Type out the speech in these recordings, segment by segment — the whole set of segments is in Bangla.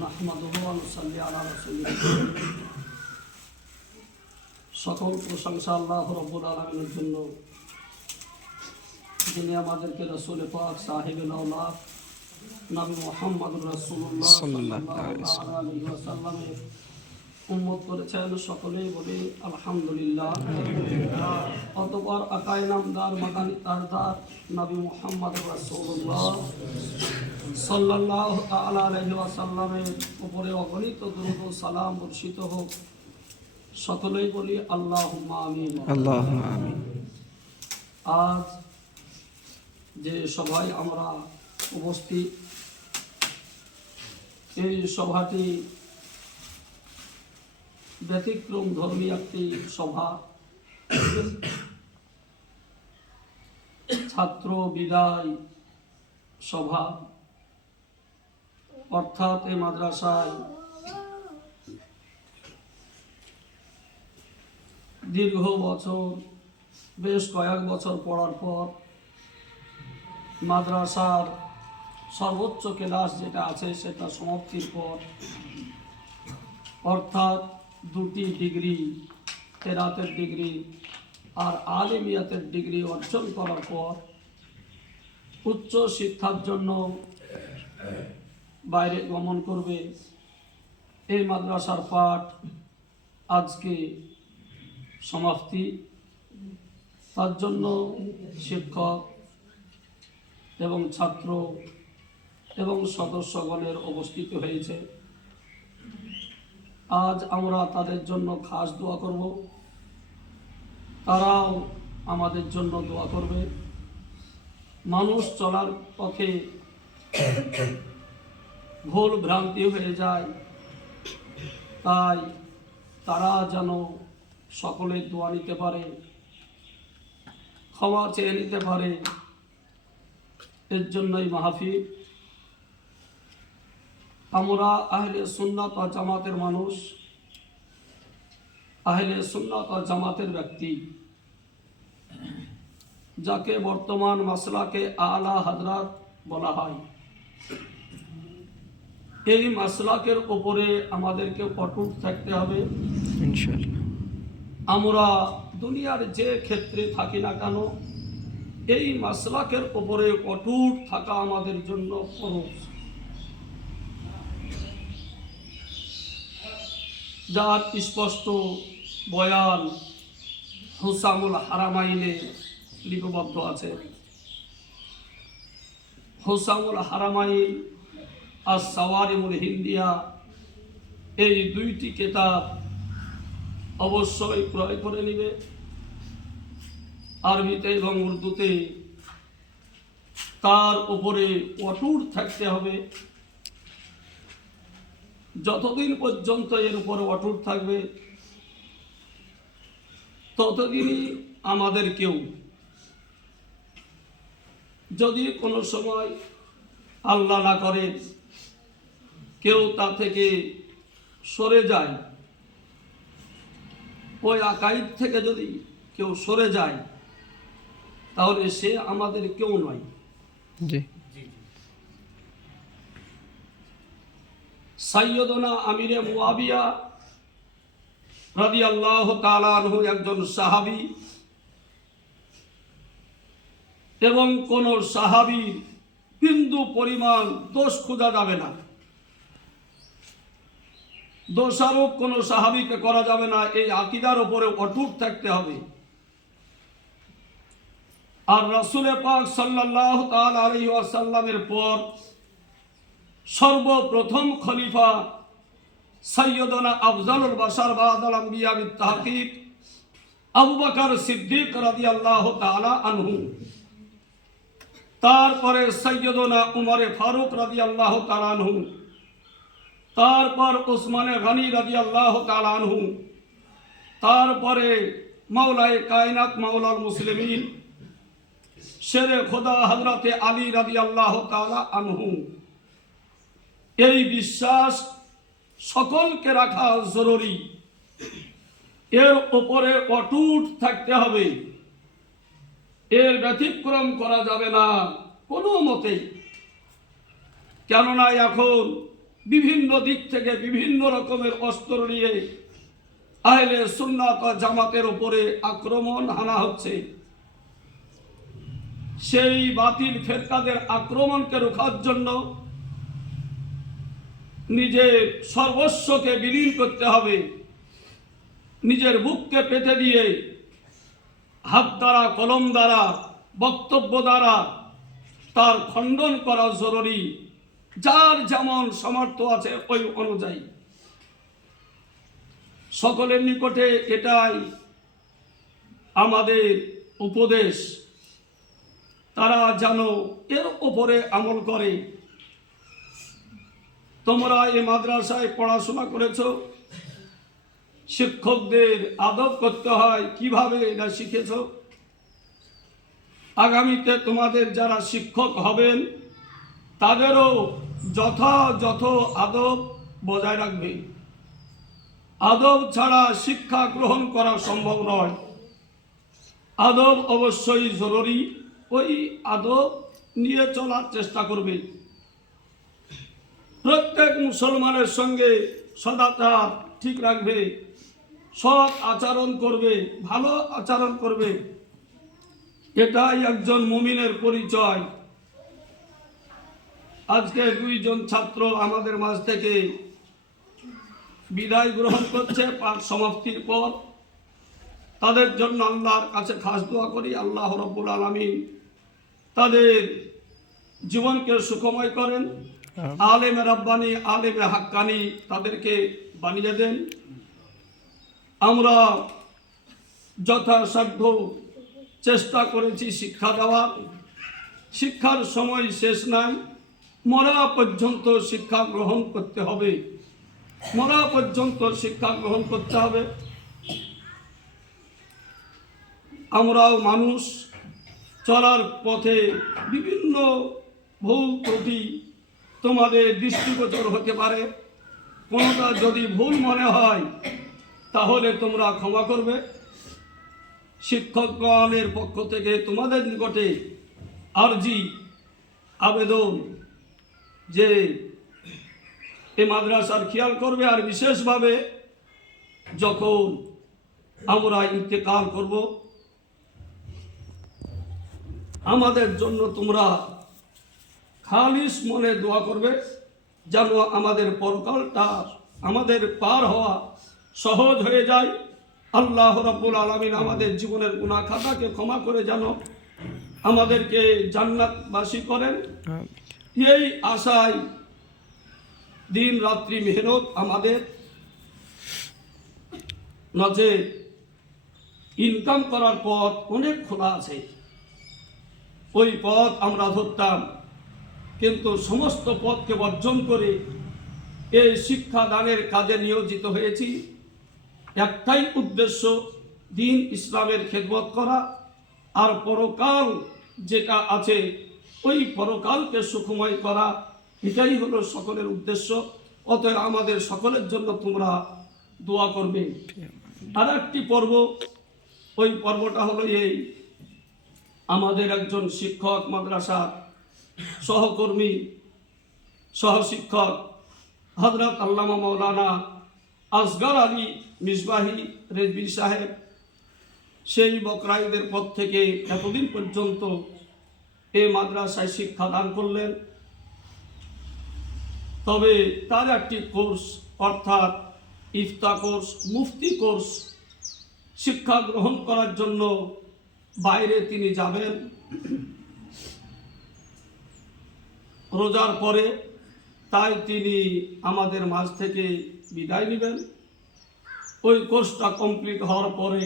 নাহমাদুহু ওয়া নুসাল্লি আলা রাসূলিহি। সকল প্রশংসা আল্লাহ রাব্বুল আলামিনের জন্য, যিনি আমাদেরকে রাসূল পাক সাহেবে আওলাদ নবী মুহাম্মদুর রাসূলুল্লাহ সাল্লাল্লাহু আলাইহি ওয়াসাল্লামের উম্মত করেছেন। সকলেই বলি আলহামদুলিল্লাহ। অতঃপর আকায়ে নামদার মাদানী তাজদার নবী মুহাম্মদুর রাসূলুল্লাহ সাল্লাল্লাহু আলাইহি ওয়াসাল্লামের উপরে অগণিত দরুদ ও সালাম বর্ষিত হোক। সকলেই বলি আল্লাহুম্মা আমিন। আল্লাহুম্মা আমিন। আজ যে সভায় আমরা উপস্থিত, এই সভাটি ব্যতিক্রম ধর্মী একটি সভা। ছাত্র বিদায় সভা, অর্থাৎ এই মাদ্রাসায় দীর্ঘ বছর, বেশ কয়েক বছর পড়ার পর মাদ্রাসার সর্বোচ্চ ক্লাস যেটা আছে সেটা সমাপ্তির পর, অর্থাৎ 2টি ডিগ্রি, কেরাতের ডিগ্রি আর আলিমিয়াতের ডিগ্রি অর্জন করার পর উচ্চ শিক্ষার জন্য বাইরে গমন করবে। এই মাদ্রাসার পাঠ আজকে সমাপ্তি। তার জন্য শিক্ষক এবং ছাত্র এবং সদস্যগণের উপস্থিতি হয়েছে। আজ আমরা তাদের জন্য খাস দোয়া করব, তারাও আমাদের জন্য দোয়া করবে। মানুষ চলার পথে ভুল ভ্রান্তি হয়ে যায়, তাই তারা যেন সকলের দোয়া নিতে পারে, ক্ষমা চেয়ে নিতে পারে। এর জন্যই মাহফিল। আমরা আহলে সুন্নাত ওয়াল জামাতের মানুষ, আহলে সুন্নাত ওয়াল জামাতের ব্যক্তি, যাকে বর্তমান মাসলাকে আলা হযরত বলা হয়। এই মাসলাকের উপরে আমাদেরকে অটুট থাকতে হবে ইনশাআল্লাহ। আমরা দুনিয়ার যে ক্ষেত্রে থাকি না কেন, এই মাসলাকের উপরে অটুট থাকা আমাদের জন্য ফরজ। যার স্পষ্ট বয়ান হুসামুল হারামাইনে লিপিবদ্ধ আছে। হুসামুল হারামাইন আর সাওয়ারিমুল হিন্দিয়া, এই 2টি কিতাব অবশ্যই ক্রয় করে নিবে। আরবিতে এবং উর্দুতে তার উপরে অটুট থাকতে হবে। যতদিন পর্যন্ত এর উপরে অটুট থাকবে, ততদিনই আমাদেরকেও, যদি কোনো সময় আল্লাহ না করে কেউ তা থেকে সরে যায়, ওই আকাইদ থেকে যদি কেউ সরে যায়, তাহলে সে আমাদের কেউ নয়। জি। সাইয়্যিদুনা আমিরে মুআবিয়া রাদিয়াল্লাহু তাআলা আনহু একজন সাহাবী, এবং কোন সাহাবীর বিন্দু পরিমাণ দোষ খোঁজা যাবে না, দোষারোপ কোন সাহাবীকে করা যাবে না। এই আকীদার উপরে অটুট থাকতে হবে। আর রাসূল পাক সাল্লাল্লাহু তাআলা আলাইহি ওয়াসাল্লামের পর সর্বপ্রথম খলিফা সাইয়্যিদুনা আফজালুল বাশার বা'দাল আম্বিয়া বিত তাহকিক আবু বকর সিদ্দিক রাদিয়াল্লাহু তাআলা আনহু, তারপরে সাইয়্যিদুনা উমরে ফারুক রাদিয়াল্লাহু তাআলা আনহু, তারপর উসমানে গনি রাদিয়াল্লাহু তাআলা আনহু, তারপরে মাওলায়ে কায়নাত মাওলাল মুসলিমিন শেরে খোদা হযরতে আলী রাদিয়াল্লাহু তাআলা আনহু। এই বিশ্বাস সকলকে রাখা জরুরি। এর উপরে অটুট থাকতে হবে, এর ব্যতিক্রম করা যাবে না কোনো মতেই। কেননা এখন বিভিন্ন দিক থেকে বিভিন্ন রকমের অস্ত্র নিয়ে আহলে সুন্নাত ওয়াল জামাতের উপরে আক্রমণ হানা হচ্ছে। সেই বাতিল ফেরকাদের আক্রমণকে রোখার জন্য নিজের সর্বস্বকে বিলীন করতে হবে। নিজের বুককে পেতে দিয়ে হাত দ্বারা, কলম দ্বারা, বক্তব্য দ্বারা তার খণ্ডন করা জরুরি, যার যেমন সামর্থ্য আছে ওই অনুযায়ী। সকলের নিকটে এটাই আমাদের উপদেশ, তারা যেন এর উপরে আমল করে। তোমরা এই মাদ্রাসায় পড়াশোনা করেছো, শিক্ষকদের আদব করতে হয় কিভাবে এটা শিখেছো। আগামীতে তোমাদের যারা শিক্ষক হবেন তাদেরও যথাযথ আদব বজায় রাখবে। আদব ছাড়া শিক্ষা গ্রহণ করা সম্ভব নয়। আদব অবশ্যই জরুরি, ওই আদব নিয়ে চলার চেষ্টা করবে। প্রত্যেক মুসলমানের সঙ্গে সদাচার ঠিক রাখবে, সৎ আচরণ করবে, ভালো আচরণ করবে। এটাই একজন মুমিনের পরিচয়। আজকে দুইজন ছাত্র আমাদের মাঝ থেকে বিদায় গ্রহণ করছে পাঠ সমাপ্তির পর। তাদের জন্য আল্লাহর কাছে খাস দোয়া করি, আল্লাহ রাব্বুল আলামিন তাদের জীবনকে সুখময় করেন, আলেমে রাব্বানি, আলেমে হাক্কানি তাদেরকে বানিয়ে দেন। আমরা যথাসাধ্য চেষ্টা করেছি শিক্ষা দেওয়ার। শিক্ষার সময় শেষ নাই, মরা পর্যন্ত শিক্ষা গ্রহণ করতে হবে, মরা পর্যন্ত শিক্ষা গ্রহণ করতে হবে। আমরাও মানুষ, চলার পথে বিভিন্ন ভুল ত্রুটি তোমাদের দৃষ্টিগোচর হতে পারে। কোনোটা যদি ভুল মনে হয় তাহলে তোমরা ক্ষমা করবে। শিক্ষকগণের পক্ষ থেকে তোমাদের নিকটে আরজি, আবেদন যে এই মাদ্রাসার খেয়াল করবে, আর বিশেষভাবে যখন আমরা ইন্তেকাল করব আমাদের জন্য তোমরা খালিস মনে দোয়া করবে, যেন আমাদের পরকালটা আমাদের পার হওয়া সহজ হয়ে যায়। আল্লাহ রাব্বুল আলামিন আমাদের জীবনের গুনাহ খাতাকে ক্ষমা করে যেন আমাদেরকে জান্নাতবাসী করেন, এই আশায় দিন রাত্রি মেহনত আমাদের। নচে ইনকাম করার পথ অনেক খোলা আছে, ওই পথ আমরা ধরতাম, কিন্তু সমস্ত পথকে বর্জন করে এই শিক্ষা দানের কাজে নিয়োজিত হয়েছি। একটাই উদ্দেশ্য, দিন ইসলামের খেদমত করা, আর পরকাল যেটা আছে ওই পরকালকে সুখময় করা, এটাই হলো সকলের উদ্দেশ্য। অতএব আমাদের সকলের জন্য তোমরা দোয়া করবে। আর একটি পর্ব, ওই পর্বটা হলো এই, আমাদের একজন শিক্ষক, মাদ্রাসার সহকর্মী, সহশিক্ষক হযরত আল্লামা মাওলানা আসগর আলী মিসবাহি রেজভী সাহেব, সেই বকরাইদের পর থেকে এতদিন পর্যন্ত এই মাদ্রাসায় শিক্ষা দান করলেন। তবে তার একটি কোর্স, অর্থাৎ ইফতা কোর্স, মুফতি কোর্স শিক্ষা গ্রহণ করার জন্য বাইরে তিনি যাবেন রোজার পরে, তাই তিনি আমাদের মাঝ থেকে বিদায় নেবেন। ওই কোর্সটা কমপ্লিট হওয়ার পরে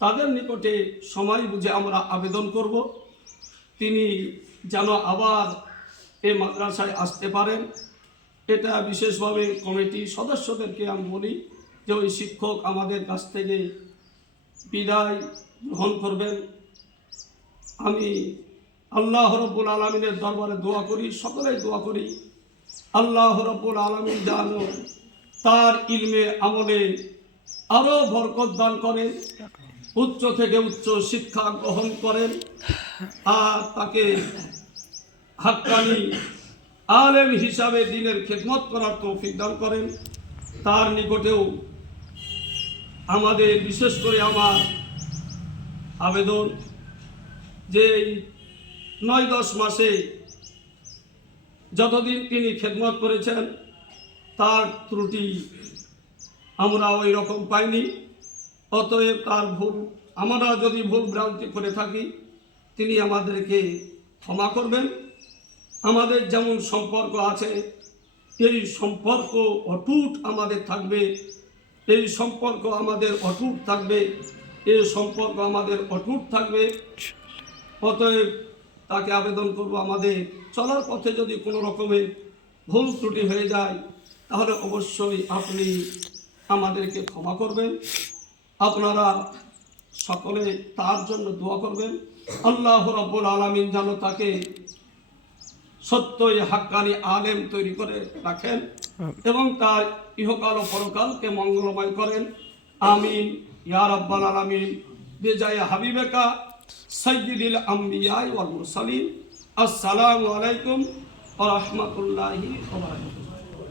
তাদের নিকটে সময় বুঝে আমরা আবেদন করব তিনি যেন আবার এই মাদ্রাসায় আসতে পারেন। এটা বিশেষভাবে কমিটির সদস্যদেরকে আমি বলি যে ওই শিক্ষক আমাদের কাছ থেকে বিদায় গ্রহণ করবেন। আমি আল্লাহ রাব্বুল আলামিনের দরবারে দোয়া করি, সকলেই দোয়া করি, আল্লাহ রাব্বুল আলামিন যেন তার ইলমে আমলে আরো বরকত দান করেন, উচ্চ থেকে উচ্চ শিক্ষা গ্রহণ করেন, আর তাকে হাক্কানি আলেম হিসাবে দ্বীনের খেদমত করার তৌফিক দান করেন। তার নিকটেও আমাদের বিশেষ করে আমার আবেদন যে 9-10 মাসে যতদিন তিনি খেদমত করেছেন তার ত্রুটি আমরা ওই রকম পাইনি। অতএব তার ভুল, আমরা যদি ভুল ভ্রান্তি করে থাকি তিনি আমাদেরকে ক্ষমা করবেন। আমাদের যেমন সম্পর্ক আছে এই সম্পর্ক অটুট আমাদের থাকবে, এই সম্পর্ক আমাদের অটুট থাকবে, এই সম্পর্ক আমাদের অটুট থাকবে। অতএব তাকে আবেদন করব, আমাদের চলার পথে যদি কোনো রকমের ভুল ত্রুটি হয়ে যায় তাহলে অবশ্যই আপনি আমাদেরকে ক্ষমা করবেন। আপনারা সকলে তার জন্য দোয়া করবেন। আল্লাহ রাব্বুল আলামিন যেন তাকে সত্যই হাক্কানি আলেম তৈরি করে রাখেন এবং তার ইহকাল ও পরকালকে মঙ্গলময় করেন। আমিন ইয়া রাব্বাল আলামিন। বিজায় হাবিবেকা সাইয়্যিদিল আম্বিয়া ওয়াল মুরসালিন। আসসালামু আলাইকুম ওয়া রাহমাতুল্লাহি ওয়া বারাকাতুহু।